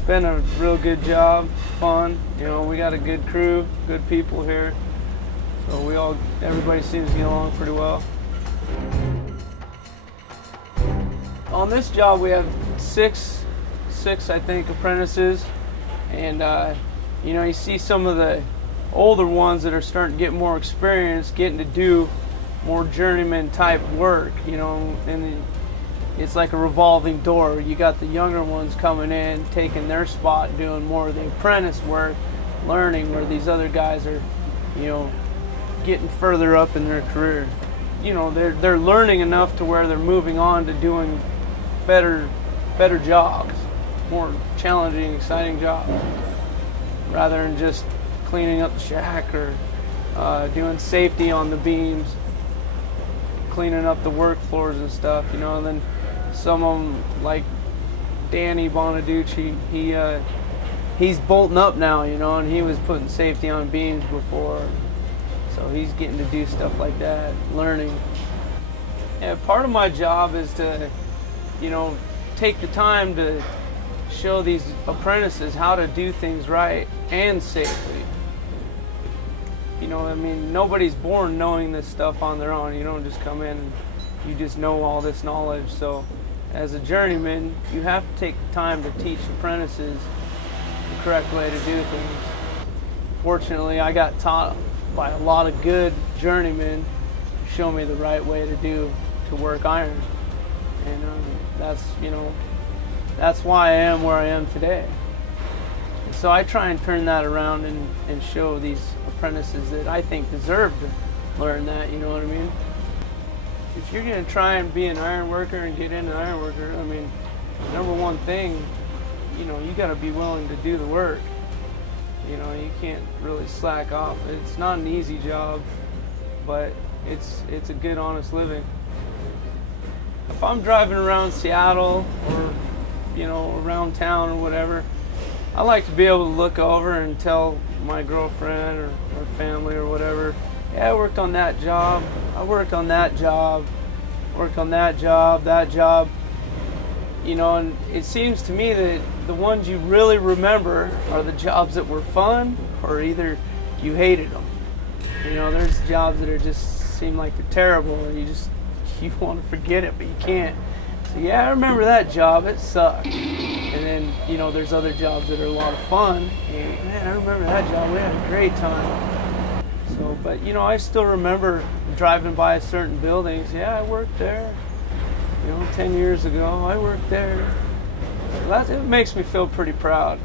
it's been a real good job, fun. You know, we got a good crew, good people here. So everybody seems to get along pretty well. On this job we have six I think apprentices, and you know, you see some of the older ones that are starting to get more experience, getting to do more journeyman type work, you know, and it's like a revolving door. You got the younger ones coming in, taking their spot, doing more of the apprentice work, learning, where these other guys are, you know, getting further up in their career. You know, they're learning enough to where they're moving on to doing better jobs, more challenging, exciting jobs, rather than just cleaning up the shack or doing safety on the beams, cleaning up the work floors and stuff, you know. And then some of them, like Danny Bonaducci, he's bolting up now, you know, and he was putting safety on beams before, so he's getting to do stuff like that, learning. Yeah, part of my job is to, you know, take the time to show these apprentices how to do things right and safely. You know, I mean, nobody's born knowing this stuff on their own. You don't just come in and you just know all this knowledge. So as a journeyman, you have to take the time to teach apprentices the correct way to do things. Fortunately, I got taught by a lot of good journeymen to show me the right way to work iron. And that's, you know, that's why I am where I am today. And so I try and turn that around and show these apprentices that I think deserve to learn that, you know what I mean? If you're going to try and be an iron worker and get into iron worker, I mean, number one thing, you know, you got to be willing to do the work. You know, you can't really slack off. It's not an easy job, but it's a good, honest living. If I'm driving around Seattle or, you know, around town or whatever, I like to be able to look over and tell my girlfriend or family or whatever, yeah, I worked on that job, I worked on that job, worked on that job. You know, and it seems to me that the ones you really remember are the jobs that were fun, or either you hated them. You know, there's jobs that are just seem like they're terrible, and you want to forget it, but you can't. So yeah, I remember that job, it sucked. And then, you know, there's other jobs that are a lot of fun, and man, I remember that job, we had a great time. So, but you know, I still remember driving by certain buildings, yeah, I worked there. You know, 10 years ago, I worked there. So it makes me feel pretty proud.